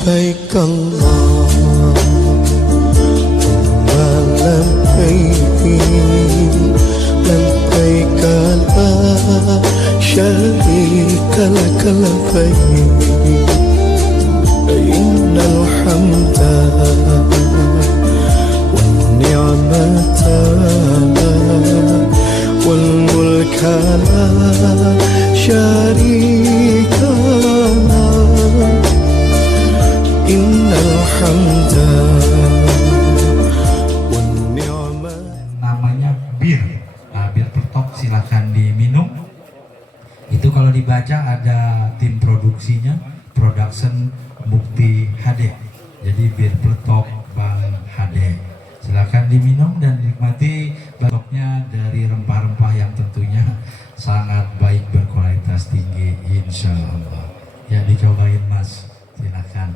لبيك اللهم لبيك لبيك لا شريك لك لبيك إن الحمد والنعمة والملك لا شريك لك إن الحمد والنعمة. Namanya bir. Nah, bir peletok silakan diminum. Itu kalau dibaca ada tim produksinya, production Mukti HD. Jadi bir peletok Bang HD. Silakan diminum dan dinikmati. Peleknya dari rempah-rempah yang tentunya sangat baik, berkualitas tinggi, insya Allah. Ya, dicobain Mas, silakan.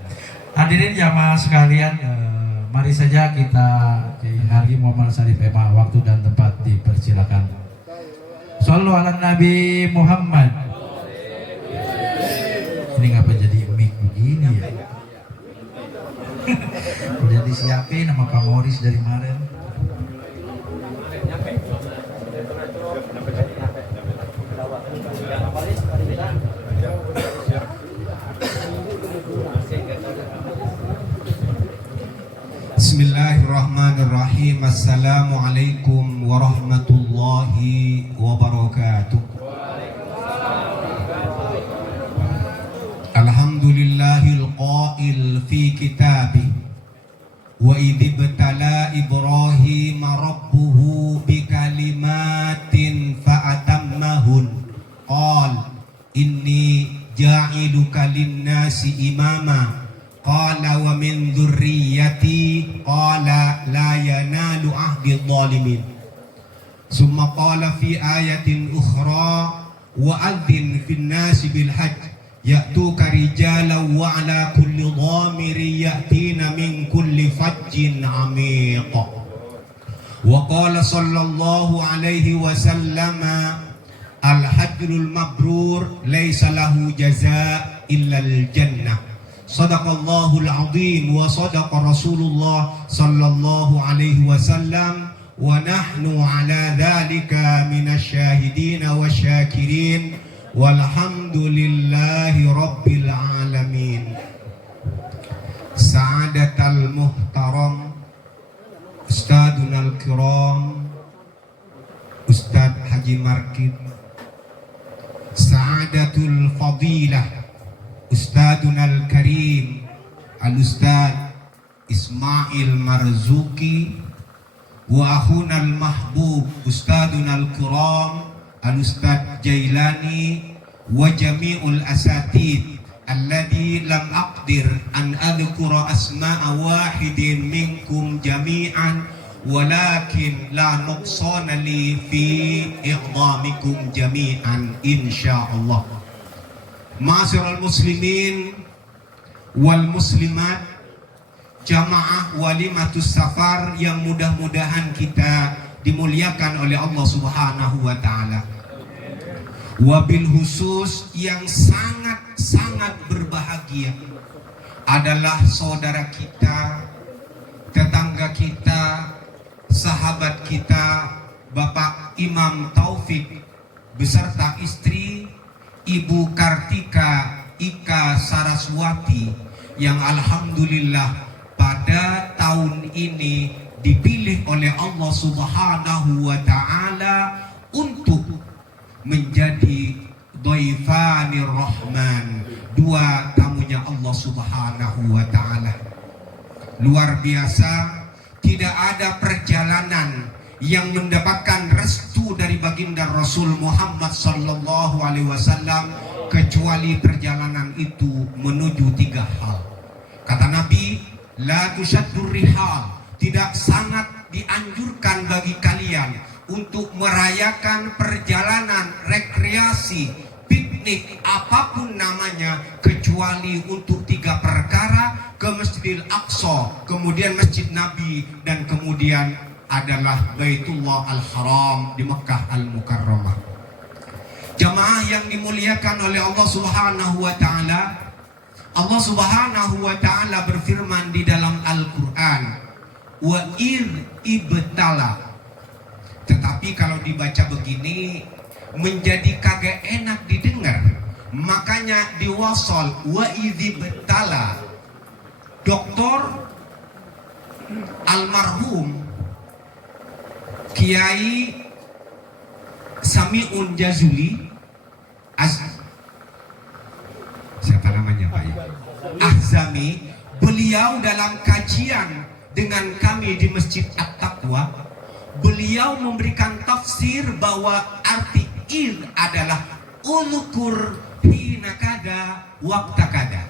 Hadirin jamaah sekalian, mari saja kita hari Muhammad Syarif Ema, waktu dan tempat dipersilakan. Shallu ala Nabi Muhammad. Ini ngapa jadi mic begini ya? Udah disiapin sama Pak Moris dari kemarin. Bismillahirrahmanirrahim. Assalamualaikum warahmatullahi wabarakatuh. Alhamdulillahil qail fi kitabih wa idh ibtala Ibrahim rabbuhu bikalimatin fa'atammahun qala inni ja'iluka lin-nasi imama qala wa min dzurriyyati qala la yanalu ahdi dzalimin. Summa qala fi ayatin ukhra wa adzin fin nasi bil hajj ya'tuka rijalan wa ala kulli dhamirin ya'tina min kulli fajjin 'amiq. Wa qala sallallahu alaihi wasallam al-hajjul mabrur laysa lahu jazaa' illa al-jannah. Sadaqallahul azim wa sadaqa Rasulullah sallallahu alaihi wasallam wa nahnu ala dhalika minasyahidin wasyakirin walhamdulillahi rabbil alamin. Sa'adatal muhtaram Ustadunal kiram Ustad Haji Markid, Sa'adatul fadilah Ustadunal Karim Al-Ustad Ismail Marzuki, wa akhunal mahbub Ustadunal Kiram Al-Ustad Jailani, wa jami'ul asatid alladhi lam aqdir an adhkura asma'a wahidin minkum jami'an walakin la nuqsana li fi iqdamikum jami'an insyaallah. Ma'asyiral muslimin wal muslimat, jamaah walimatus safar yang mudah-mudahan kita dimuliakan oleh Allah Subhanahu wa taala. Wabil khusus yang sangat berbahagia adalah saudara kita, tetangga kita, sahabat kita, Bapak Imam Taufik beserta istri Ibu Kartika Ika Saraswati yang alhamdulillah pada tahun ini dipilih oleh Allah Subhanahu wa taala untuk menjadi Dhaifanir Rahman, dua tamunya Allah Subhanahu wa taala. Luar biasa, tidak ada perjalanan yang mendapatkan restu dari baginda Rasul Muhammad sallallahu alaihi wasallam kecuali perjalanan itu menuju tiga hal. Kata Nabi, la tushaddur rihal, tidak sangat dianjurkan bagi kalian untuk merayakan perjalanan rekreasi, piknik, apapun namanya, kecuali untuk tiga perkara: ke Masjidil Aqsa, kemudian Masjid Nabi, dan kemudian adalah Baitullah Al-Haram di Mekah Al-Mukarramah. Jamaah yang dimuliakan oleh Allah Subhanahu wa taala, Allah Subhanahu wa taala berfirman di dalam Al-Qur'an, wa ibtala. Tetapi kalau dibaca begini menjadi kagak enak didengar. Makanya diwasal wa ibtala. Doktor almarhum Kiai Samiun Jazuli siapa namanya Pak ya? Azami, beliau dalam kajian dengan kami di Masjid At-Taqwa, beliau memberikan tafsir bahwa arti id adalah ulukur hina kada wakta kada.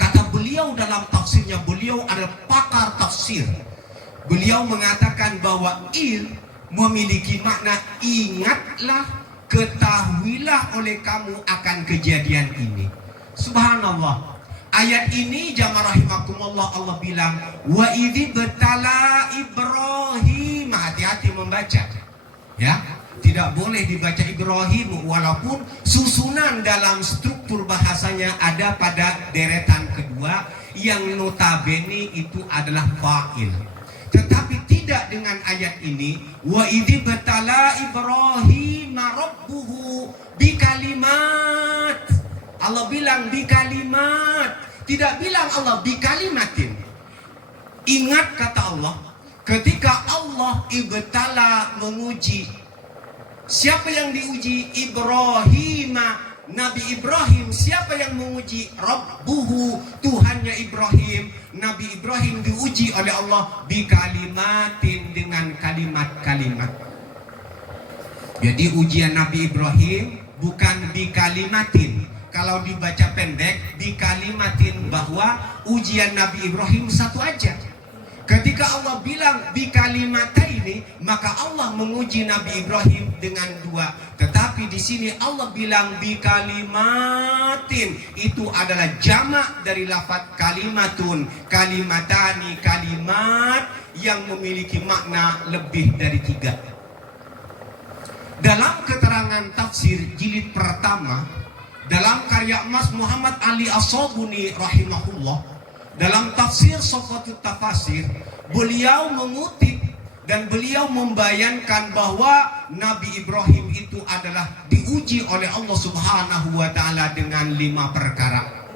Kata beliau dalam tafsirnya, beliau adalah pakar tafsir. Beliau mengatakan bahwa id memiliki makna ingatlah, ketahuilah oleh kamu akan kejadian ini. Subhanallah. Ayat ini jamaah rahimakumullah, Allah bilang wa idzi betala Ibrahim. Hati-hati membaca. Ya, tidak boleh dibaca Ibrahim walaupun susunan dalam struktur bahasanya ada pada deretan kedua yang notabene itu adalah fa'il. Tetapi tidak dengan ayat ini, wa idzi betala Ibrahim rabbuhu bikalimat. Allah bilang bikalimat, tidak bilang Allah bikalimatin. Ingat kata Allah, ketika Allah ibtala menguji, siapa yang diuji? Ibrahim, Nabi Ibrahim. Siapa yang menguji? Rabbuhu, Tuhannya Ibrahim. Nabi Ibrahim diuji oleh Allah bikalimatin, dengan kalimat-kalimat. Jadi ujian Nabi Ibrahim bukan bikalimatin. Kalau dibaca pendek bikalimatin, bahwa ujian Nabi Ibrahim satu aja. Ketika Allah bilang bikalimata ini, maka Allah menguji Nabi Ibrahim dengan dua. Tetapi di sini Allah bilang bikalimatin, itu adalah jamak dari lafaz kalimatun, kalimatani, kalimat yang memiliki makna lebih dari 3. Dalam keterangan tafsir jilid pertama, dalam karya Mas Muhammad Ali As-Sabuni rahimahullah, dalam tafsir Sofatut Tafasir, beliau mengutip dan beliau membayangkan bahwa Nabi Ibrahim itu adalah diuji oleh Allah Subhanahu wa taala dengan 5 perkara.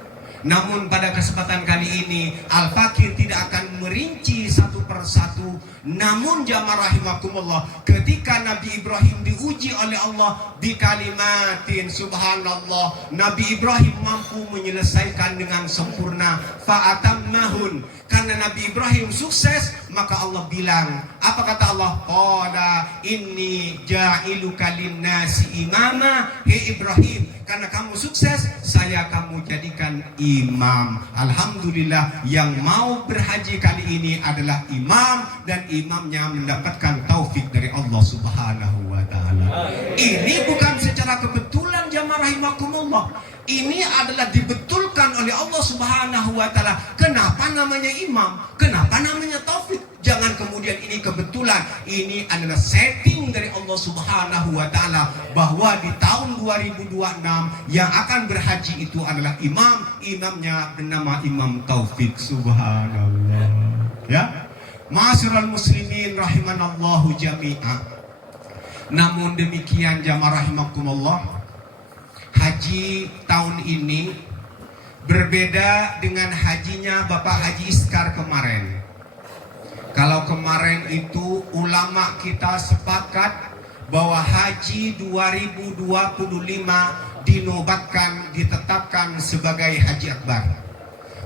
Namun pada kesempatan kali ini Al-Fakir tidak akan merinci satu persatu. Namun jamaah rahimakumullah, ketika Nabi Ibrahim diuji oleh Allah bikalimatin, subhanallah, Nabi Ibrahim mampu menyelesaikan dengan sempurna. Fa'atammahun, karena Nabi Ibrahim sukses, maka Allah bilang, apa kata Allah? Qala inni ja'iluka linnasi imama. Hei Ibrahim, karena kamu sukses, saya kamu jadikan imam. Alhamdulillah, yang mau berhaji kali ini adalah imam, dan imamnya mendapatkan taufik dari Allah Subhanahu wa taala. Ini bukan secara kebetulan jamaah rahimakumullah. Ini adalah dibetulkan oleh Allah Subhanahu wa taala. Kenapa namanya imam? Kenapa namanya taufik? Jangan kemudian ini kebetulan. Ini adalah setting dari Allah Subhanahu wa taala, bahwa di tahun 2026 yang akan berhaji itu adalah imam. Imamnya bernama Imam Taufik. Subhanallah. Ya. Ma'asyiral muslimin rahimanallahu jami'ah. Namun demikian jamaah rahimakumullah, haji tahun ini berbeda dengan hajinya Bapak Haji Iskar kemarin. Kalau kemarin itu ulama kita sepakat bahwa haji 2025 dinobatkan, ditetapkan sebagai haji akbar.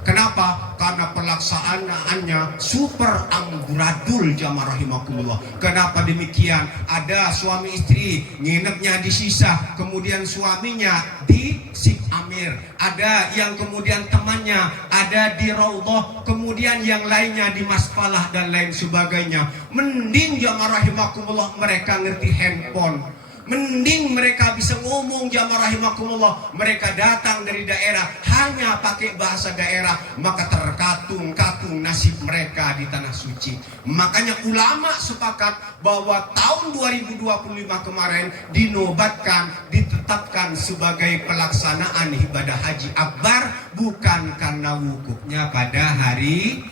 Kenapa? Karena pelaksanaannya super amburadul jamaah rahimakumullah. Kenapa demikian? Ada suami istri nginepnya di Sisa, kemudian suaminya di Sik Amir. Ada yang kemudian temannya ada di Raudhah, kemudian yang lainnya di Masfalah dan lain sebagainya. Mending jamaah rahimakumullah mereka ngerti handphone. Mending mereka bisa ngomong jamaah rahimakumullah. Mereka datang dari daerah hanya pakai bahasa daerah, maka terkatung-katung nasib mereka di tanah suci. Makanya ulama sepakat bahwa tahun 2025 kemarin dinobatkan, ditetapkan dijadikan sebagai pelaksanaan ibadah haji akbar, bukan karena wukufnya pada hari.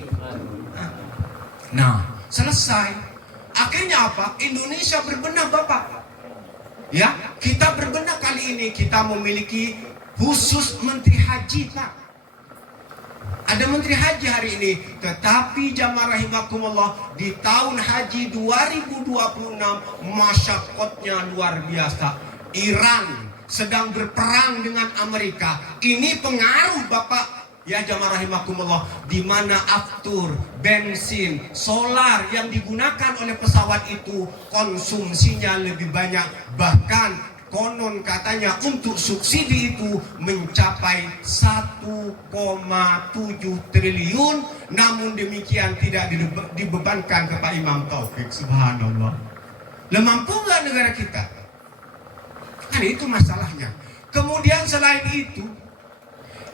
Nah, selesai. Akhirnya apa? Indonesia berbenah, Bapak. Ya, kita berbenah kali ini. Kita memiliki khusus Menteri Haji, Pak. Ada Menteri Haji hari ini. Tetapi jamaah rahimakumullah, di tahun haji 2026 masyarakatnya luar biasa. Iran sedang berperang dengan Amerika. Ini pengaruh, Bapak, ya jamaah rahimakumullah, di mana aftur, bensin, solar yang digunakan oleh pesawat itu konsumsinya lebih banyak. Bahkan konon katanya untuk subsidi itu mencapai 1,7 triliun. Namun demikian tidak dibebankan ke Pak Imam Taufik. Subhanallah. Mampu nggak negara kita? Kan itu masalahnya. Kemudian selain itu,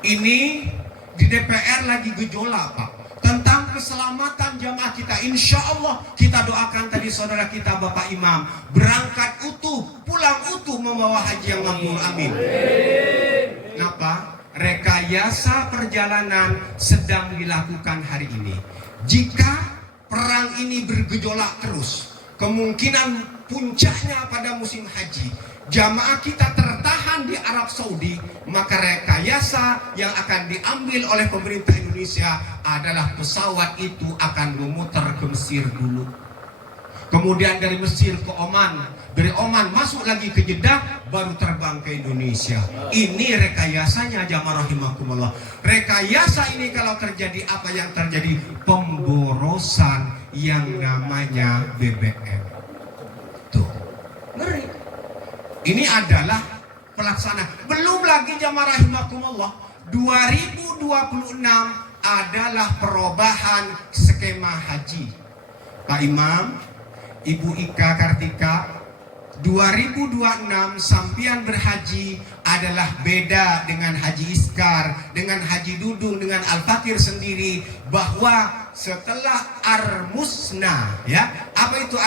ini di DPR lagi gejolak, Pak, tentang keselamatan jamaah kita. Insya Allah kita doakan tadi saudara kita Bapak Imam berangkat utuh, pulang utuh membawa haji yang makbul. Amin. Kenapa? Rekayasa perjalanan sedang dilakukan hari ini. Jika perang ini bergejolak terus, kemungkinan puncaknya pada musim haji, jamaah kita tertahan di Arab Saudi, maka rekayasa yang akan diambil oleh pemerintah Indonesia adalah pesawat itu akan memutar ke Mesir dulu. Kemudian dari Mesir ke Oman, dari Oman masuk lagi ke Jeddah, baru terbang ke Indonesia. Ini rekayasanya jamaah rahimakumullah. Rekayasa ini kalau terjadi apa yang terjadi? Pemborosan yang namanya BBM. Tuh, ngeri. Ini adalah pelaksana. Belum lagi jamaah rahimakumullah, 2026 adalah perubahan skema haji. Pak Imam, Ibu Ika Kartika, 2026 sampian berhaji adalah beda dengan Haji Iskar, dengan Haji Dudung, dengan Al-Fakir sendiri, bahwa setelah Armusna, ya, apa itu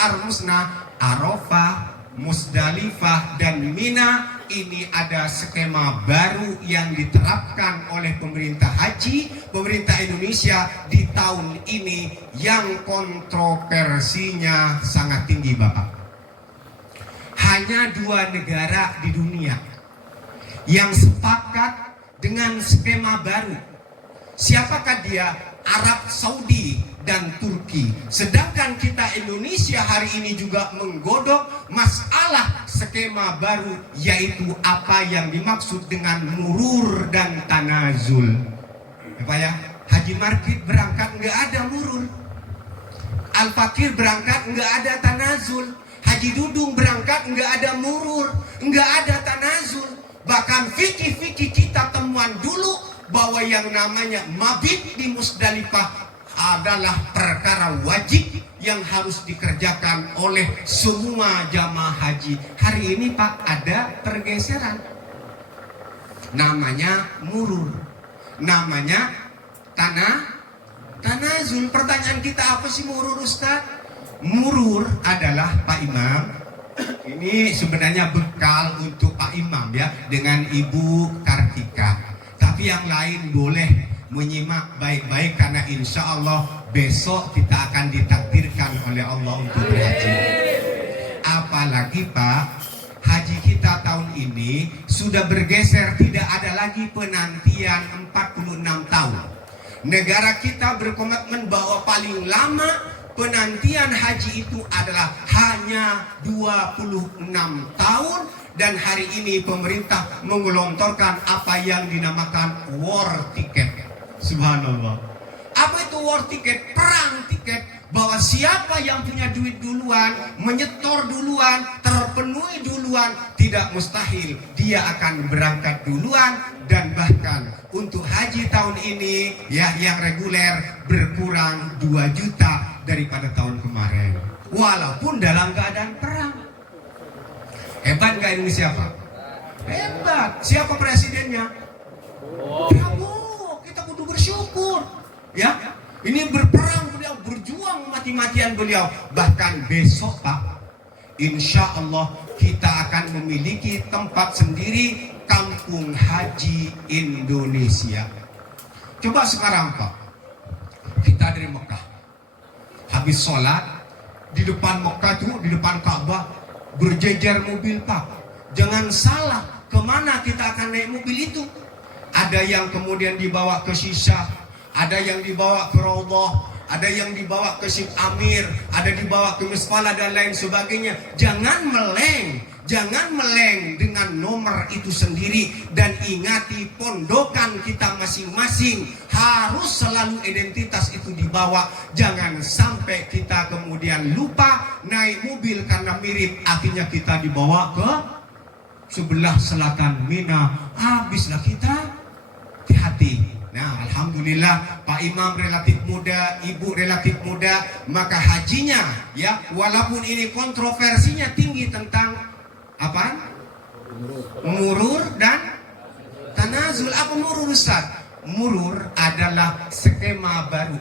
Armusna? Arafah, Musdalifah dan Mina. Ini ada skema baru yang diterapkan oleh pemerintah haji, pemerintah Indonesia di tahun ini, yang kontroversinya sangat tinggi, Bapak. Hanya 2 negara di dunia yang sepakat dengan skema baru. Siapakah dia? Arab Saudi dan Turki. Sedangkan kita Indonesia hari ini juga menggodok masalah skema baru, yaitu apa yang dimaksud dengan murur dan tanazul. Apa ya? Haji Markid berangkat nggak ada murur, Al-Fakir berangkat nggak ada tanazul, Haji Dudung berangkat nggak ada murur, nggak ada tanazul. Bahkan fikih-fikih kita temuan dulu bahwa yang namanya mabit di Musdalifah adalah perkara wajib yang harus dikerjakan oleh semua jamaah haji. Hari ini, Pak, ada pergeseran. Namanya murur, namanya tanazul. Pertanyaan kita, apa sih murur, Ustaz? Murur adalah, Pak Imam, ini sebenarnya bekal untuk Pak Imam ya, dengan Ibu Kartika. Tapi yang lain boleh menyimak baik-baik, karena insya Allah besok kita akan ditakdirkan oleh Allah untuk berhaji. Apalagi, Pak, haji kita tahun ini sudah bergeser, tidak ada lagi penantian 46 tahun. Negara kita berkomitmen bahwa paling lama penantian haji itu adalah hanya 26 tahun. Dan hari ini pemerintah menggelontorkan apa yang dinamakan war ticket. Subhanallah. Apa itu war ticket? Perang tiket. Bahwa siapa yang punya duit duluan, menyetor duluan, terpenuhi duluan, tidak mustahil dia akan berangkat duluan. Dan bahkan untuk haji tahun ini ya, yang reguler berkurang 2 juta daripada tahun kemarin, walaupun dalam keadaan perang. Hebat nggak Indonesia, Pak? Hebat. Siapa presidennya? Prabowo. Kita kudu bersyukur. Ya, ini berperang beliau, berjuang mati-matian beliau. Bahkan besok, Pak, insya Allah kita akan memiliki tempat sendiri, kampung haji Indonesia. Coba sekarang Pak, kita dari Mekah, habis sholat di depan Mekah tuh, di depan Ka'bah berjejer mobil Pak. Jangan salah, kemana kita akan naik mobil itu? Ada yang kemudian dibawa ke Shisha, ada yang dibawa ke Raudhah, ada yang dibawa ke Syekh Amir, ada dibawa ke Misfala dan lain sebagainya. Jangan meleng dengan nomor itu sendiri. Dan ingati pondokan kita masing-masing harus selalu identitas itu dibawa. Jangan sampai kita kemudian lupa naik mobil karena mirip, akhirnya kita dibawa ke sebelah selatan Mina, habislah kita. Hati-hati. Nah, alhamdulillah Pak Imam relatif muda, Ibu relatif muda, maka hajinya ya, walaupun ini kontroversinya tinggi tentang apa? Murur dan tanazul. Apa murur Ustaz? Murur adalah skema baru.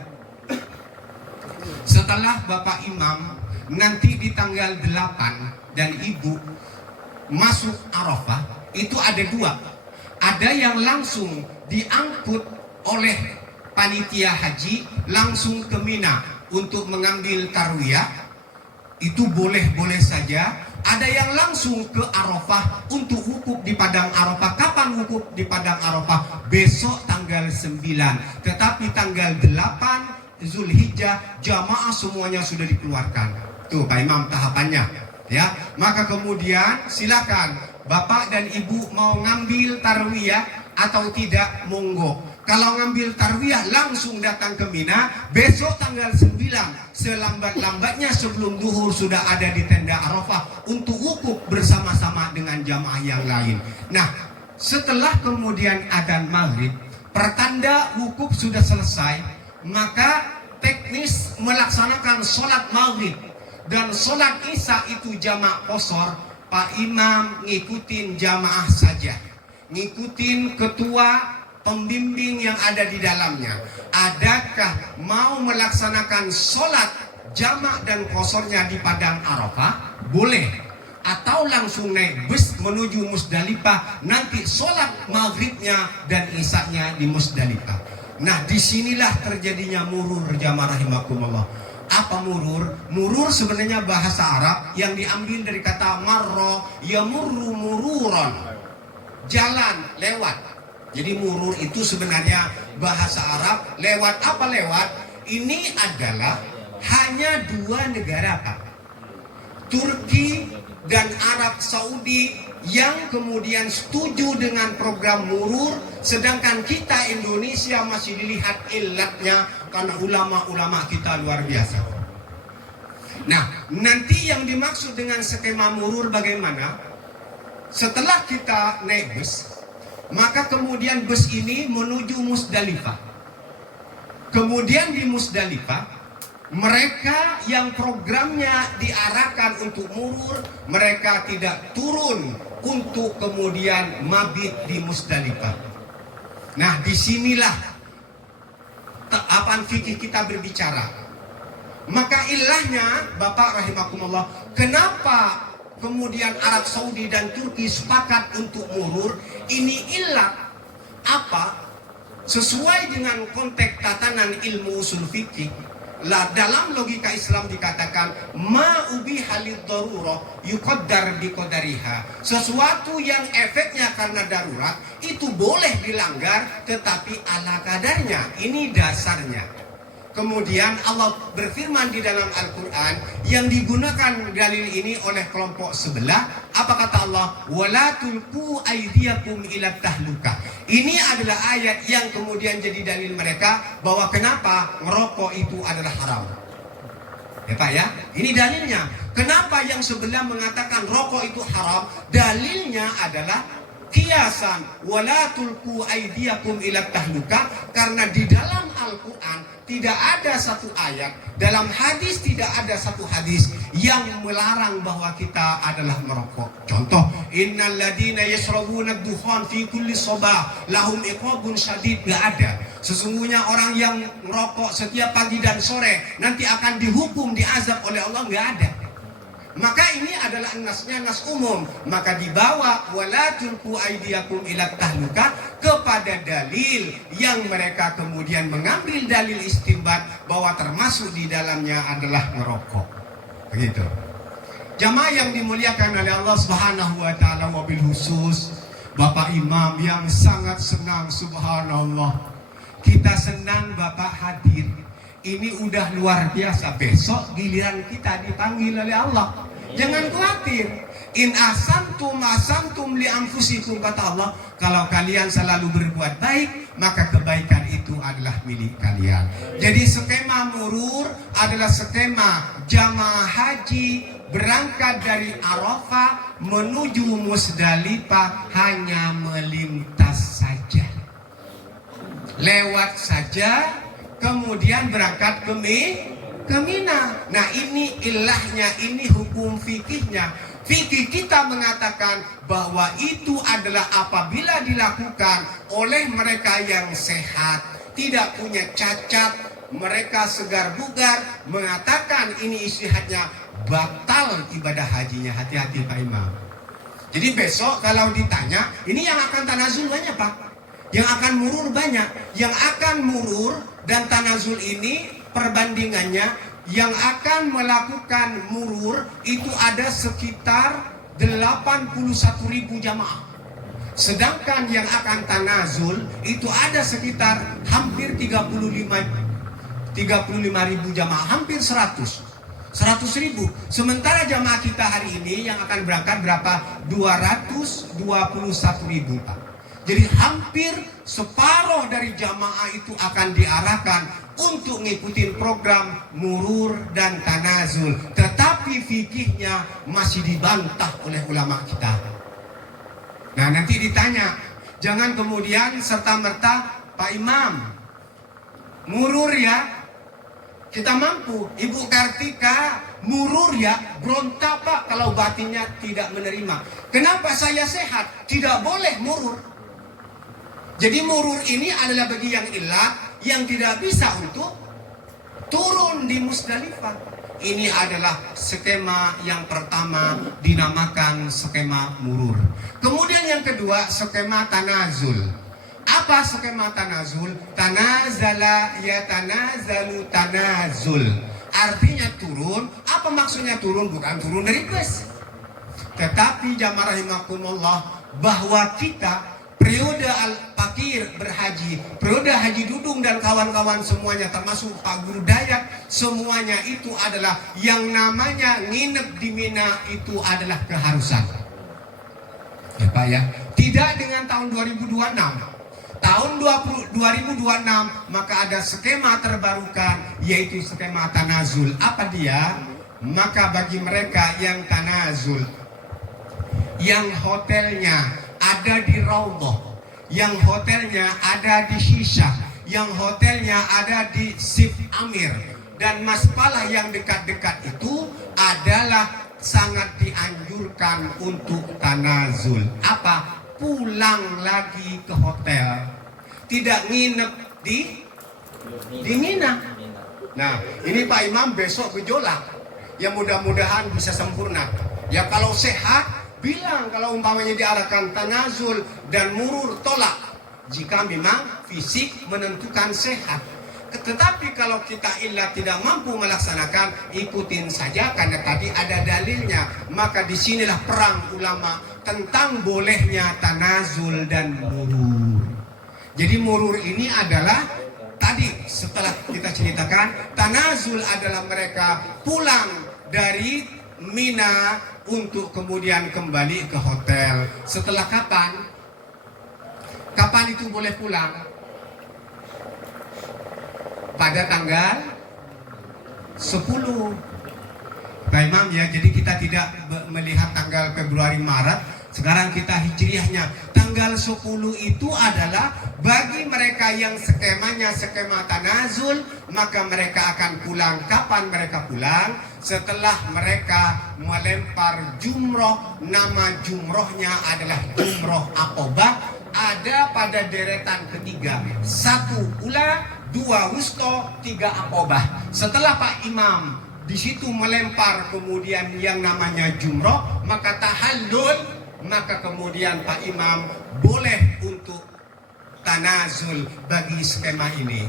Setelah Bapak Imam nanti di tanggal 8 dan Ibu masuk Arafah, itu ada dua. Ada yang langsung diangkut oleh panitia haji langsung ke Mina untuk mengambil tarwiyah, itu boleh-boleh saja. Ada yang langsung ke Arafah untuk wukuf di Padang Arafah. Kapan wukuf di Padang Arafah? Besok tanggal 9. Tetapi tanggal 8 Zulhijjah jamaah semuanya sudah dikeluarkan. Tuh Pak Imam tahapannya ya. Maka kemudian silakan Bapak dan Ibu mau ngambil tarwiyah atau tidak, monggo. Kalau ngambil tarwiyah langsung datang ke Mina, besok tanggal 9 selambat-lambatnya sebelum duhur sudah ada di tenda Arafah untuk wukuf bersama-sama dengan jamaah yang lain. Nah, setelah kemudian adzan maghrib, pertanda wukuf sudah selesai, maka teknis melaksanakan sholat maghrib dan sholat isya itu jamaah qashar. Pak Imam ngikutin jamaah saja, ngikutin ketua pembimbing yang ada di dalamnya. Adakah mau melaksanakan sholat jamak dan qasharnya di Padang Arafah? Boleh. Atau langsung naik bus menuju Musdalifah, nanti sholat maghribnya dan isya-nya di Musdalifah. Nah, disinilah terjadinya murur jamaah rahimakumullah. Apa murur? Murur sebenarnya bahasa Arab yang diambil dari kata marro, yamurru mururon, jalan, lewat. Jadi murur itu sebenarnya bahasa Arab. Lewat apa lewat? Ini adalah hanya dua negara Pak, Turki dan Arab Saudi, yang kemudian setuju dengan program murur. Sedangkan kita Indonesia masih dilihat ilatnya karena ulama-ulama kita luar biasa. Nah, nanti yang dimaksud dengan skema murur bagaimana? Setelah kita naik bus, maka kemudian bus ini menuju Musdalifah. Kemudian di Musdalifah, mereka yang programnya diarahkan untuk murur, mereka tidak turun untuk kemudian mabit di Musdalifah. Nah, disinilah apaan fikih kita berbicara. Maka ilahnya Bapak rahimakumullah, kenapa kemudian Arab Saudi dan Turki sepakat untuk murur? Ini ilah apa? Sesuai dengan konteks tatanan ilmu usul fikih. Lah, dalam logika Islam dikatakan ma ubi halid darurah yuqaddar biqadariha. Sesuatu yang efeknya karena darurat itu boleh dilanggar tetapi ala kadarnya. Ini dasarnya. Kemudian Allah berfirman di dalam Al-Quran yang digunakan dalil ini oleh kelompok sebelah. Apa kata Allah? Wala tulqu aydiyakum ila tahlukah. Ini adalah ayat yang kemudian jadi dalil mereka bahwa kenapa ngerokok itu adalah haram. Ya Pak ya, ini dalilnya. Kenapa yang sebelah mengatakan rokok itu haram? Dalilnya adalah kiasan wala tulqu aydiyakum ila tahlukah, karena di dalam Al-Quran tidak ada satu ayat, dalam hadis tidak ada satu hadis yang melarang bahwa kita adalah merokok. Contoh, innal ladina yashrabuna ad-dukhan fi kulli sabah lahum iqabun syadid, enggak ada. Sesungguhnya orang yang merokok setiap pagi dan sore nanti akan dihukum, diazab oleh Allah, enggak ada. Maka ini adalah nasnya nas umum. Maka dibawa wala tulqu aydiyakum ila tahluka kepada dalil yang mereka kemudian mengambil dalil istinbat bahwa termasuk di dalamnya adalah ngerokok. Begitu. Jamaah yang dimuliakan oleh Allah Subhanahu wa taala, wabil khusus Bapak Imam yang sangat senang, subhanallah. Kita senang Bapak hadir. Ini udah luar biasa. Besok giliran kita dipanggil oleh Allah. Jangan khawatir. In asantum li anfusikum, kata Allah. Kalau kalian selalu berbuat baik, maka kebaikan itu adalah milik kalian. Jadi skema murur adalah skema jamaah haji berangkat dari Arafah menuju Musdalifah hanya melintas saja. Lewat saja, kemudian berangkat ke Mina. Nah, ini ilahnya, ini hukum fikihnya. Fikih kita mengatakan bahwa itu adalah apabila dilakukan oleh mereka yang sehat, tidak punya cacat, mereka segar bugar, mengatakan ini istihadnya, batal ibadah hajinya. Hati-hati Pak Imam. Jadi besok kalau ditanya, ini yang akan tanazul banyak Pak, yang akan murur banyak. Yang akan murur dan tanazul ini perbandingannya, yang akan melakukan murur itu ada sekitar 81.000 jamaah. Sedangkan yang akan tanazul itu ada sekitar hampir 35.000 jamaah, hampir 100.000. Sementara jamaah kita hari ini yang akan berangkat berapa? 221.000 Pak. Jadi hampir separuh dari jamaah itu akan diarahkan untuk ngikutin program murur dan tanazul. Tetapi fikihnya masih dibantah oleh ulama kita. Nah, nanti ditanya, jangan kemudian serta-merta, Pak Imam, murur ya, kita mampu. Ibu Kartika, murur ya, berontak Pak kalau batinnya tidak menerima. Kenapa saya sehat? Tidak boleh murur. Jadi murur ini adalah bagi yang ilat, yang tidak bisa untuk turun di Musdalifah. Ini adalah skema yang pertama, dinamakan skema murur. Kemudian yang kedua, skema tanazul. Apa skema tanazul? Tanazala ya tanazalu tanazul. Artinya turun. Apa maksudnya turun? Bukan turun dari bus. Tetapi jamaah rahimakumullah, bahwa kita periode al-fakir berhaji, periode haji dudung dan kawan-kawan semuanya, termasuk Pak Guru Dayak, semuanya itu adalah yang namanya nginep di Mina itu adalah keharusan. Ya Pak ya, tidak dengan tahun 2026. Tahun 2026 maka ada skema terbarukan, yaitu skema tanazul. Apa dia? Maka bagi mereka yang tanazul, yang hotelnya ada di Raudhah, yang hotelnya ada di Shisha, yang hotelnya ada di Sif Amir dan Maspalah yang dekat-dekat itu adalah sangat dianjurkan untuk tanazul. Apa? Pulang lagi ke hotel, tidak nginep di Mina. Nah, ini Pak Imam besok gejolak, ya mudah-mudahan bisa sempurna. Ya kalau sehat, bilang kalau umpamanya diarahkan tanazul dan murur, tolak jika memang fisik menentukan sehat. Tetapi kalau kita ilah tidak mampu melaksanakan, ikutin saja karena tadi ada dalilnya. Maka disinilah perang ulama tentang bolehnya tanazul dan murur. Jadi murur ini adalah tadi setelah kita ceritakan, tanazul adalah mereka pulang dari Mina untuk kemudian kembali ke hotel. Setelah kapan? Kapan itu boleh pulang? Pada tanggal 10. Pak Imam ya, jadi kita tidak melihat tanggal Februari Maret. Sekarang kita hijriahnya. Tanggal 10 itu adalah bagi mereka yang skemanya skema tanazul, maka mereka akan pulang. Kapan mereka pulang? Setelah mereka melempar jumroh. Nama jumrohnya adalah jumroh Aqobah. Ada pada deretan ketiga. 1 ula, 2 wusto, 3 Aqobah. Setelah Pak Imam di situ melempar kemudian yang namanya jumroh, maka tahallul, maka kemudian Pak Imam boleh untuk tanazul bagi skema ini.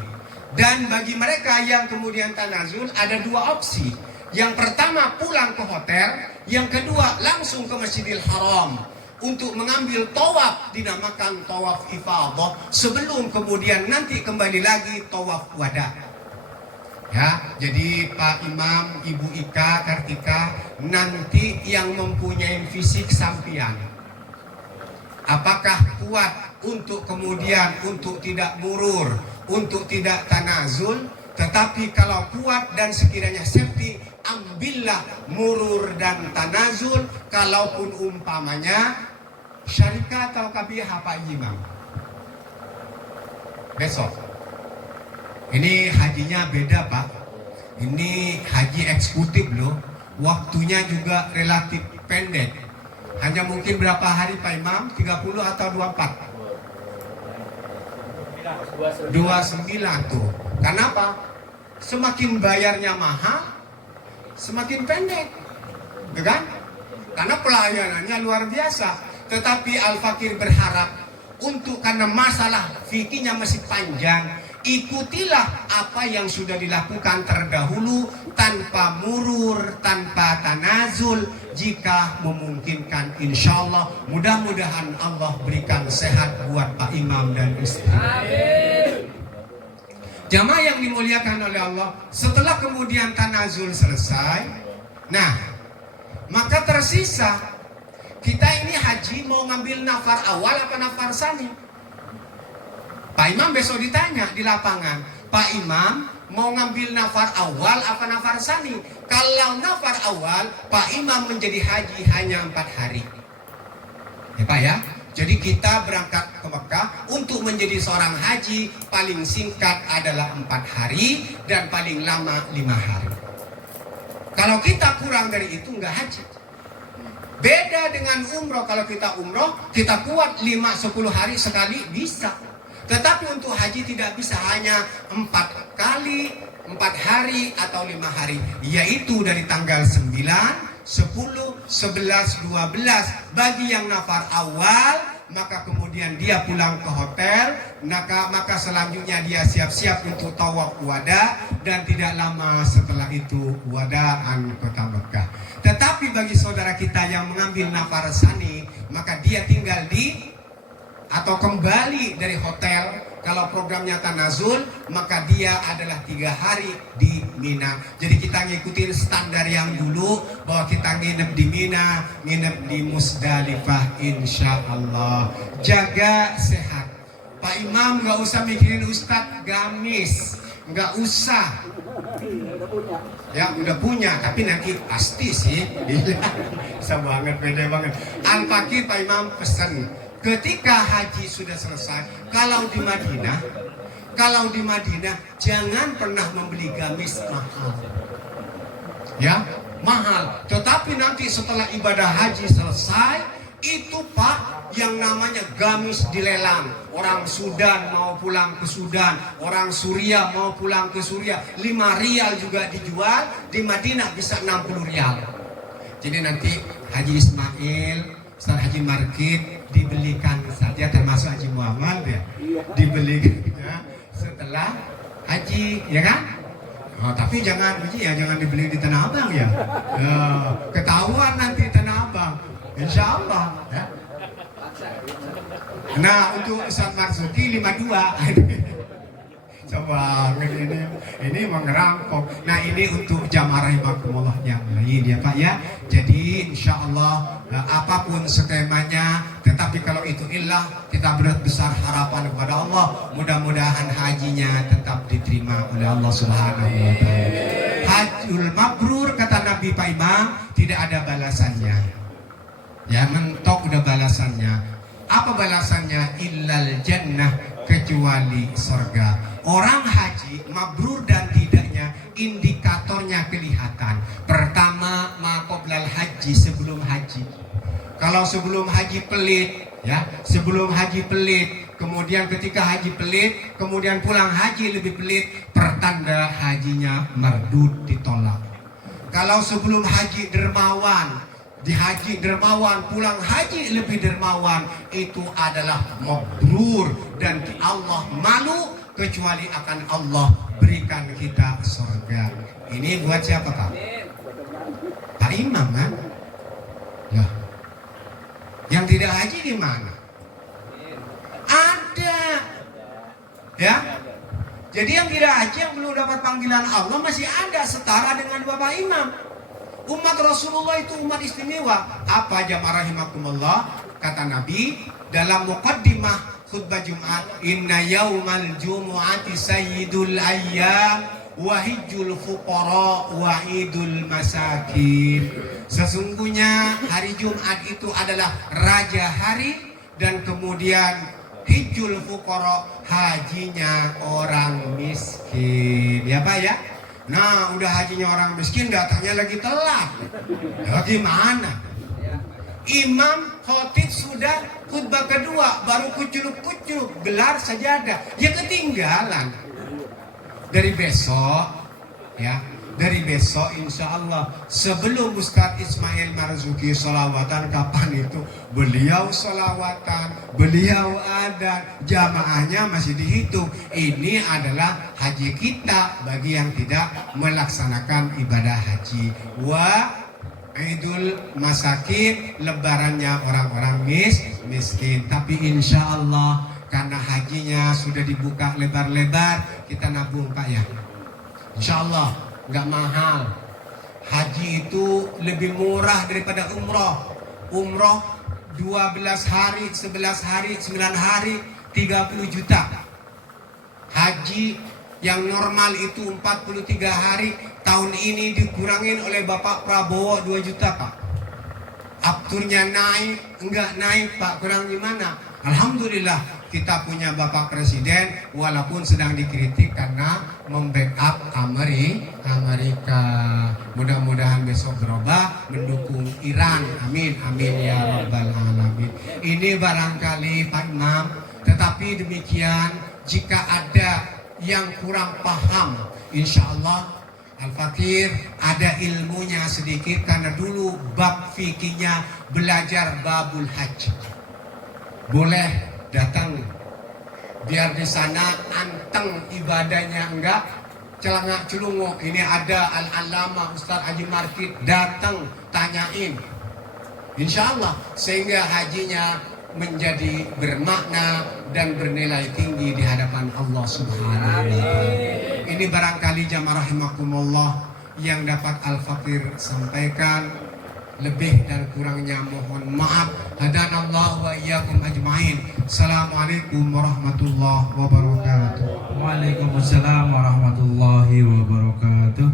Dan bagi mereka yang kemudian tanazul ada dua opsi. Yang pertama pulang ke hotel, yang kedua langsung ke Masjidil Haram untuk mengambil tawaf, dinamakan tawaf ifadah, sebelum kemudian nanti kembali lagi tawaf wada. Ya, jadi Pak Imam, Ibu Ika, Kartika, nanti yang mempunyai fisik sampian, apakah kuat untuk kemudian untuk tidak murur, untuk tidak tanazul? Tetapi kalau kuat dan sekiranya safety, ambillah murur dan tanazul. Kalaupun umpamanya syarikat atau kabihah Pak Imam, besok ini hajinya beda Pak. Ini haji eksekutif loh. Waktunya juga relatif pendek. Hanya mungkin berapa hari Pak Imam? 30 atau 24? 29 tuh. Kenapa? Semakin bayarnya mahal, semakin pendek. Ya kan? Karena pelayanannya luar biasa. Tetapi Al-Fakir berharap untuk, karena masalah fikihnya masih panjang, ikutilah apa yang sudah dilakukan terdahulu tanpa murur, tanpa tanazul jika memungkinkan. Insya Allah, mudah-mudahan Allah berikan sehat buat Pak Imam dan istri. Amin. Jamaah yang dimuliakan oleh Allah, setelah kemudian tanazul selesai, nah maka tersisa kita ini haji mau ngambil nafar awal apa nafar sani. Pak Imam besok ditanya di lapangan, Pak Imam mau ngambil nafar awal apa nafar sani? Kalau nafar awal, Pak Imam menjadi haji hanya 4 hari. Ya Pak ya, jadi kita berangkat ke Mekah untuk menjadi seorang haji paling singkat adalah 4 hari dan paling lama 5 hari. Kalau kita kurang dari itu nggak haji. Beda dengan umroh, kalau kita umroh kita kuat 5-10 hari sekali bisa. Tetapi untuk haji tidak bisa, hanya 4 kali, 4 hari atau 5 hari. Yaitu dari tanggal 9, 10, 11, 12. Bagi yang nafar awal, maka kemudian dia pulang ke hotel. Maka selanjutnya dia siap-siap untuk tawaf wada. Dan tidak lama setelah itu wadaan kota Mekah. Tetapi bagi saudara kita yang mengambil nafar sani, maka dia tinggal di atau kembali dari hotel. Kalau programnya tanazul, maka dia adalah 3 hari di Mina. Jadi kita ngikutin standar yang dulu, bahwa kita nginep di Mina, nginep di Musdalifah, insya Allah. Jaga sehat. Pak Imam nggak usah mikirin Ustadz gamis, nggak usah. Ya udah punya, tapi nanti pasti sih. Bisa banget, beda banget. Al-Fakir Pak Imam pesan, ketika haji sudah selesai, kalau di Madinah jangan pernah membeli gamis mahal. Ya, mahal. Tetapi nanti setelah ibadah haji selesai, itu Pak, yang namanya gamis dilelang. Orang Sudan mau pulang ke Sudan, orang Suriah mau pulang ke Suriah, 5 rial juga dijual. Di Madinah bisa 60 rial. Jadi nanti Haji Ismail, Ustaz Haji Markit dibelikan saja, termasuk Haji Muhammad ya, dibelikan ya, setelah haji, ya kan? Oh, tapi jangan dibeli di Tanah Abang ya. Ketahuan nanti Tanah Abang, insya Allah ya. Nah untuk Ustaz Marzuki 52. Coba ini mengerampok. Nah ini untuk jamaah rahimakumullah yang lain ya Pak ya. Jadi insya Allah apapun skemanya, tetapi kalau itu ilah, kita besar harapan kepada Allah, mudah-mudahan hajinya tetap diterima oleh Allah Subhanahu wa taala. Hajjul mabrur kata Nabi Pak Imam tidak ada balasannya. Ya mentok udah balasannya. Apa balasannya? Illal jannah, kecuali surga. Orang haji mabrur dan tidaknya indikatornya kelihatan. Pertama, maqoblal haji, sebelum haji. Kalau sebelum haji pelit, ya, sebelum haji pelit, kemudian ketika haji pelit, kemudian pulang haji lebih pelit, pertanda hajinya mardud, ditolak. Kalau sebelum haji dermawan, di haji dermawan, pulang haji lebih dermawan, itu adalah mabrur, dan Allah malu kecuali akan Allah berikan kita surga. Ini buat siapa, Pak? Pak Imam kan? Lah, yang tidak haji di mana? Ada, ya. Jadi yang tidak haji, yang belum dapat panggilan Allah masih ada, setara dengan Bapak Imam. Umat Rasulullah itu umat istimewa. Apa jamaah rahimakumullah? Kata Nabi dalam muqaddimah khutbah Jumat, inna yaumal jumu'ati sayyidul ayyam wa hijjul fuqara wa idul masakin. Sesungguhnya hari Jumat itu adalah raja hari, dan kemudian hijjul fuqara, hajinya orang miskin. Ya Pak ya? Nah, udah hajinya orang miskin, datangnya lagi telat. Bagaimana? Imam khotib sudah khutbah kedua, baru kuculuk-kuculuk gelar sajadah, ya ketinggalan. Dari besok, ya, dari besok insya Allah sebelum Ustadz Ismail Marzuki sholawatan, kapan itu beliau sholawatan, beliau adzan, jamaahnya masih dihitung. Ini adalah haji kita bagi yang tidak melaksanakan ibadah haji. Wa Idul Masakin, lebarannya orang-orang miskin. Tapi insya Allah karena hajinya sudah dibuka lebar-lebar, kita nabung Pak ya. Insya Allah nggak mahal. Haji itu lebih murah daripada umroh. Umroh 12 hari, 11 hari, 9 hari 30 juta. Haji yang normal itu 43 hari, tahun ini dikurangin oleh Bapak Prabowo 2 juta Pak. Afturnya naik, enggak naik Pak, kurang gimana? Alhamdulillah kita punya Bapak Presiden, walaupun sedang dikritik karena membackup Amerika. Mudah-mudahan besok berubah mendukung Iran. Amin, amin ya rabbal alamin. Ini barangkali Pak Imam, tetapi demikian jika ada yang kurang paham, insya Allah Al-Fakir ada ilmunya sedikit, karena dulu bab fikihnya belajar babul haji. Boleh datang, biar di sana anteng ibadahnya, enggak celangak celungu. Ini ada Al-Alama Ustaz Haji Markid, datang tanyain, insya Allah sehingga hajinya menjadi bermakna dan bernilai tinggi di hadapan Allah Subhanahu wa Ta'ala. Ini barangkali jamaah rahimakumullah yang dapat Al-Fakir sampaikan. Lebih dan kurangnya mohon maaf. Hadanallahu wa iyyakum ajmain. Assalamualaikum warahmatullahi wabarakatuh. Waalaikumsalam warahmatullahi wabarakatuh.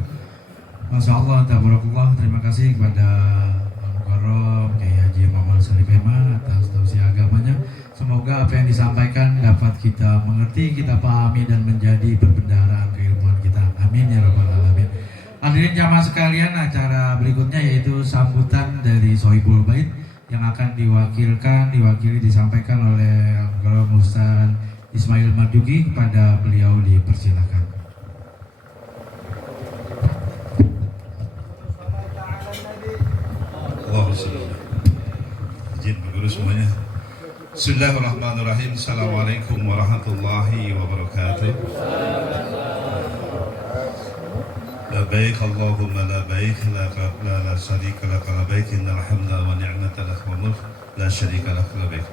Masya Allah, tabarakallah. Terima kasih kepada Al-Mukarram Kiai Haji Muhammad Sharif Hema atas tausiah agamanya. Semoga apa yang disampaikan dapat kita mengerti, kita pahami, dan menjadi perbendaharaan keilmuan kita. Amin ya rabbal alamin. Hadirin jamaah sekalian, acara berikutnya yaitu sambutan dari Sohibul Bait yang akan diwakili disampaikan oleh Al-Mukarram Ustaz Ismail Marzuki. Kepada beliau dipersilakan. Izin berguru semuanya. Bismillahirrahmanirrahim. Assalamualaikum warahmatullahi wabarakatuh. Labbaik Allahumma labbaik, la syarika lak labbaik, innal hamda wa ni'mata lak wal mulk la syarika lak labbaik.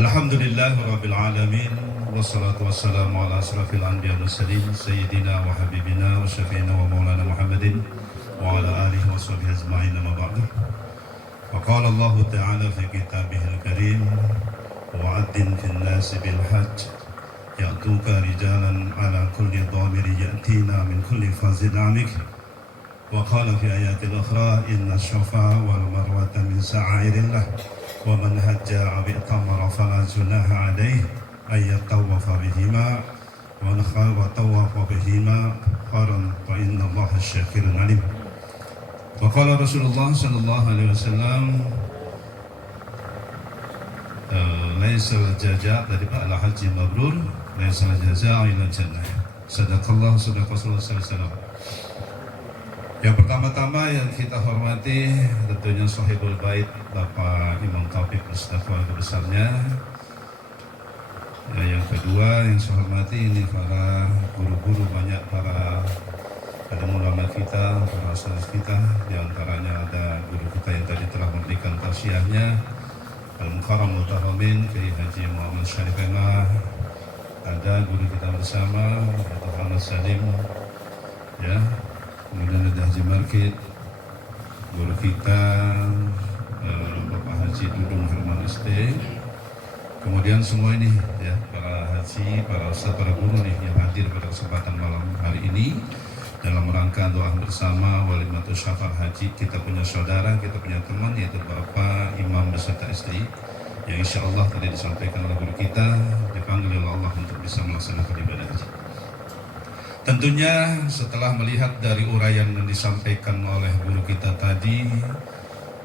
Alhamdulillahi rabbil alamin, wassalatu wassalamu ala asrafil anbiya wal mursalin, sayyidina wa habibina wa syafi'ina wa maulana Muhammadin wa ala alihi wa sahbihi ajma'in, amma ba'du. وقال الله تعالى في كتابه الكريم وعدٍ في الناس بالحج يأتوك رجالا على كل ضامر يأتينا من كل فج عميق. وقال في آيات أخرى إن الصفا والمروة من شعائر الله ومن حج أو اعتمر فلا جناح عليه أن يطوف بهما وطوف بهما قارن فإن الله الشاكر عليم. Waqala Rasulullah sallallahu alaihi wasallam, laisal jaza' dari pahala haji mabrur, laisal jaza' ila jannah. Sadaqallah, sadaqa Rasulullah sallallahu alaihi wasallam. Yang pertama-tama yang kita hormati tentunya Sahibul Bait Bapak Imam Taufik beserta keluarga besarnya. Ya, yang kedua yang saya hormati ini para guru-guru, banyak para ulama kita, para ustaz kita. Di antaranya ada guru kita yang tadi telah memberikan tausiahnya, Al-Mukarram Mutahamin Kiai Haji Muhammad Syarif Emah. Ada guru kita bersama Dr. Ahmad Salim, ya. Kemudian ada Haji Markit, guru kita Bapak Haji Dudung Herman ST. Kemudian semua ini ya, para haji, para ustaz, para guru nih yang hadir pada kesempatan malam hari ini dalam rangka doa bersama walimatul syafar haji. Kita punya saudara, kita punya teman, yaitu Bapak Imam beserta istri, yang insya Allah tadi disampaikan oleh guru kita dipanggil oleh Allah untuk bisa melaksanakan ibadah haji. Tentunya setelah melihat dari uraian yang disampaikan oleh guru kita tadi,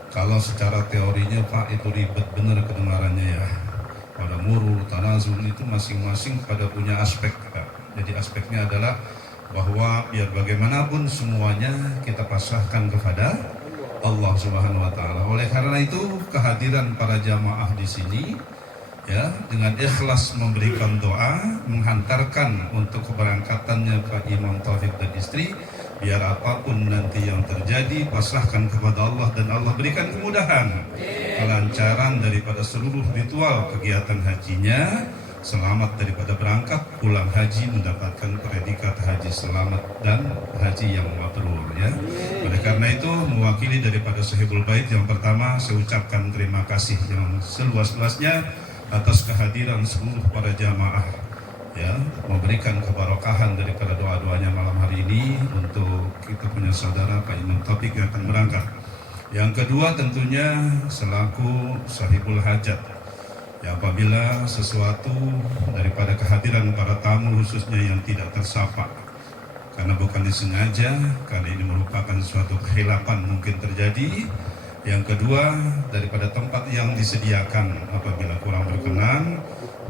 kalau secara teorinya Pak itu ribet benar kedengarannya ya. Pada murul, tanazul itu masing-masing pada punya aspek Pak. Jadi aspeknya adalah bahwa biar bagaimanapun semuanya kita pasrahkan kepada Allah Subhanahu wa taala. Oleh karena itu kehadiran para jamaah di sini ya, dengan ikhlas memberikan doa, menghantarkan untuk keberangkatannya Pak Imam Taufik dan istri, biar apapun nanti yang terjadi pasrahkan kepada Allah dan Allah berikan kemudahan, kelancaran daripada seluruh ritual kegiatan hajinya, selamat daripada berangkat, pulang haji mendapatkan predikat haji selamat dan haji yang mabrur ya. Oleh karena itu mewakili daripada Sahibul Bait, yang pertama saya ucapkan terima kasih yang seluas-luasnya atas kehadiran seluruh para jamaah ya, memberikan keberkahan daripada doa-doanya malam hari ini untuk kita punya saudara Pak Imam Taufik yang akan berangkat. Yang kedua tentunya selaku sahibul hajat ya, apabila sesuatu daripada kehadiran para tamu khususnya yang tidak tersapa karena bukan disengaja, karena ini merupakan suatu kehilapan mungkin terjadi. Yang kedua, daripada tempat yang disediakan apabila kurang berkenan,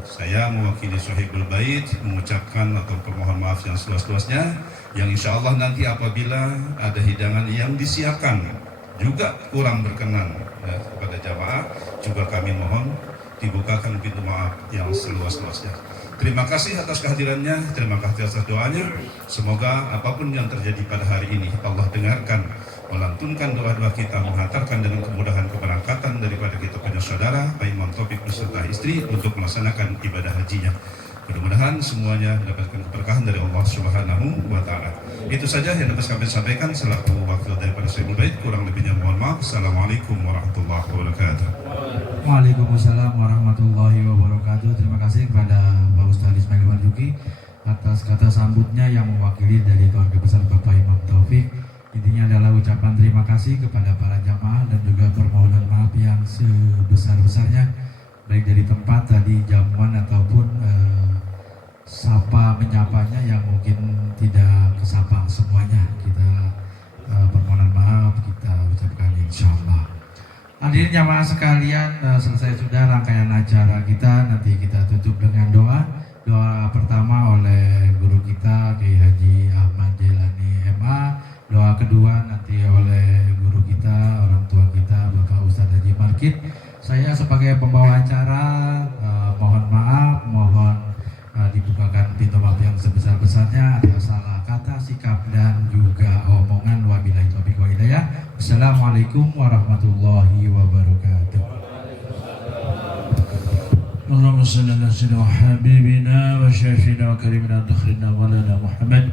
saya mewakili Sahibul Bait mengucapkan atau permohon maaf yang seluas-luasnya, yang insya Allah nanti apabila ada hidangan yang disiapkan juga kurang berkenan ya, kepada jamaah, juga kami mohon dibukakan pintu maaf yang seluas-luasnya. Terima kasih atas kehadirannya, terima kasih atas doanya. Semoga apapun yang terjadi pada hari ini Allah dengarkan, melantunkan doa-doa kita, menghantarkan dengan kemudahan keberangkatan daripada kita punya saudara Pak Imam Taufik beserta istri untuk melaksanakan ibadah hajinya. Mudah-mudahan semuanya mendapatkan keberkahan dari Allah Subhanahu wa taala. Itu saja yang dapat kami sampaikan selaku wakil daripada Sahibul Bait. Kurang lebihnya mohon maaf. Assalamualaikum warahmatullahi wabarakatuh. Waalaikumsalam warahmatullahi wabarakatuh. Terima kasih kepada Pak Ustadz Ismail Marzuki atas kata sambutnya yang mewakili dari keluarga besar Bapak Imam Taufik. Intinya adalah ucapan terima kasih kepada para jamaah dan juga permohonan maaf yang sebesar-besarnya, baik dari tempat tadi jamuan ataupun sapa menyapanya yang mungkin tidak kesapa semuanya. Kita permohonan maaf kita ucapkan insyaallah. Hadirin jamaah sekalian, selesai sudah rangkaian acara kita. Nanti kita tutup dengan doa. Doa pertama oleh guru kita Kiai Haji Ahmad Jailani MA. Doa kedua nanti oleh guru kita, orang tua kita Bapak Ustadz Haji Markit. Saya sebagai pembawa acara mohon maaf, mohon dibukakan pintu maaf yang sebesar-besarnya atas salah kata, sikap dan juga omongan. Wabillahi taufiq wal hidayah. Assalamualaikum warahmatullahi wabarakatuh. Allahumma salli ala sayyidina wa habibina wa syafiina wa karimina dakhrina wa lana Muhammad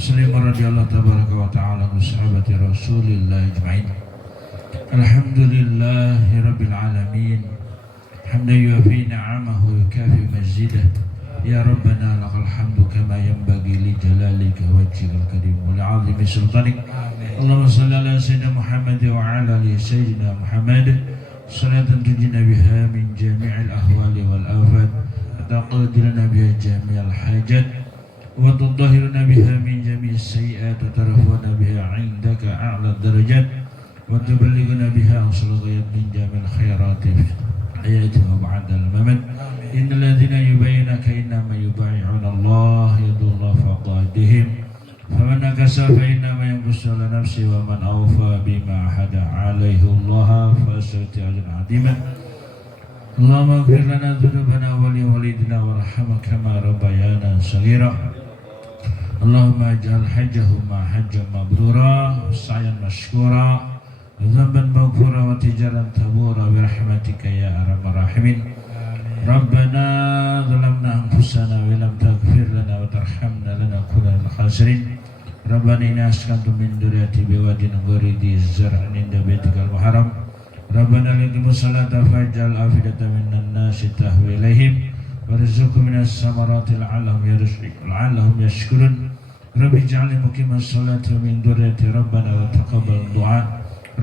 sallallahu radhiyallahu tabaraka wa ta'ala wa sahabati rasulillah ajma'in. Alhamdulillahi rabbil alamin hamdan yuafi ni'amahu wa yukafi majidah. Ya Rabbana lakal hamdu kama yanbaghi li jalalika wajhikal karim wa li'azimi sultanik. Allahumma salli ala sayyidina Muhammad wa ala ali sayyidina Muhammad salatan tujina biha min jami'il ahwali wal afat wa taqdiruna biha jami'al hajat wa tudahhiruna biha min jami'is sayyi'at wa tarfa'una biha 'indaka a'la darajat wa tuballighuna biha aqsal ghayat min jami'il khairati hayati wa ba'dal mamat. Innal ladzina yubayyinaka innama yubayyi'una Allah yadullahu fawqa aydihim faman nakasa أنكسى فإنما ينكس على نفسه ومن أوفى بما عهد عليه الله فسيؤتي أجرا عظيما اللهم اغفر لنا ذنوبنا ولوالدينا وارحمنا كما ربيانا صغيرا اللهم اجعل حجه مع حج مبرورا سعيا مشكورا ذنبا مغفورا وتجارا تبورا برحمتك يا أرحم الراحمين ربنا ظلمنا أنفسنا ولم تغفر لنا وترحمنا لنكونن من الخاسرين ربنا إنا أسكنت من ذريتي بواد غير ذي زرع عند بيتك المحرم ربنا لقم الصلاة فاجعل أفئدة من الناس تهوي إليهم وارزقهم من الثمرات لعلهم يشكرون رب اجعلني مقيم الصلاة ومن ذريتي ربنا وتقبل الدعاء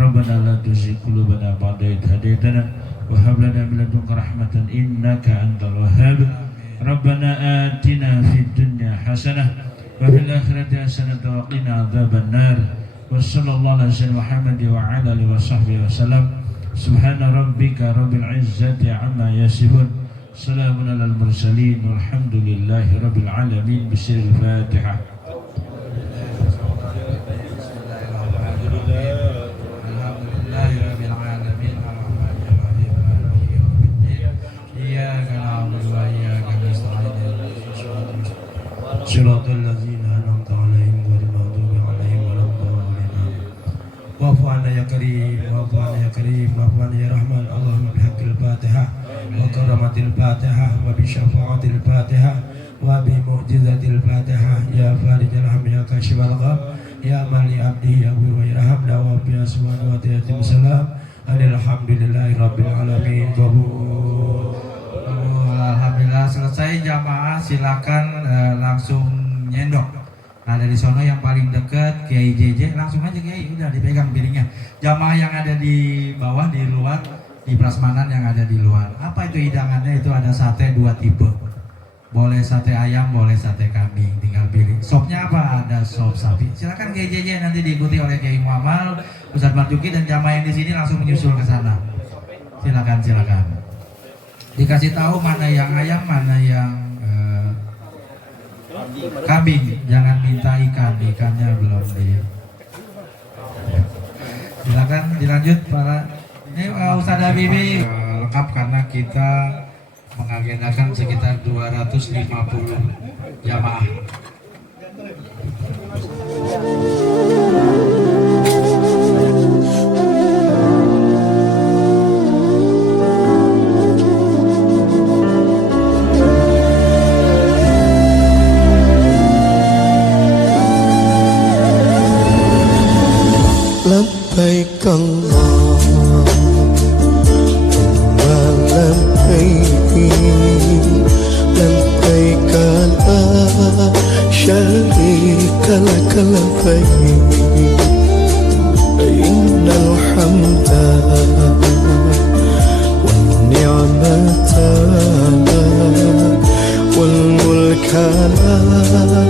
ربنا لا تزغ قلوبنا بعد إذ هديتنا وهب لنا من لدنك رحمة إنك أنت الوهاب ربنا آتنا في الدنيا حسنة وفي الآخرة حسنة وقنا عذاب النار وصلى الله على سيدنا محمد وعلى آله وصحبه وسلم سبحان ربك رب العزة عما يصفون سلام على المرسلين والحمد لله رب العالمين بسر الفاتحة صراط الذين أنعمت عليهم غير المغضوب عليهم ولا الضالين واعف عنا يا كريم واعف عنا يا كريم واعف عنا يا رحمن اللهم بحق الفاتحة وكرمة الفاتحة وبشفاعة الفاتحة وبمعجزة الفاتحة يا فارج الهم يا كاشف الغم يا من لعبده يغفر ويرحمنا وبأسماء وتيتم السلام الحمد لله رب العالمين Alhamdulillah selesai jamaah, silakan langsung nyendok. Ada di sono yang paling dekat Kiai JJ, langsung aja Kiai, udah dipegang piringnya. Jamaah yang ada di bawah di luar, di prasmanan yang ada di luar. Apa itu hidangannya? Itu ada sate 2 tipe. Boleh sate ayam, boleh sate kambing, tinggal pilih. Sopnya apa? Ada sop sapi. Silakan Kiai JJ, nanti diikuti oleh Kiai Muhammad, Ustadz Marzuki dan jamaah yang di sini langsung menyusul ke sana. Silakan. Dikasih tahu mana yang ayam, mana yang kambing. Jangan minta ikannya belum di. Silakan dilanjut para. Ini Ustadz Habibi lengkap karena kita mengagendakan sekitar 250 jamaah. لبيك اللهم لبيك لبيك لا شريك لك لبيك إن الحمد والنعمة والملك لا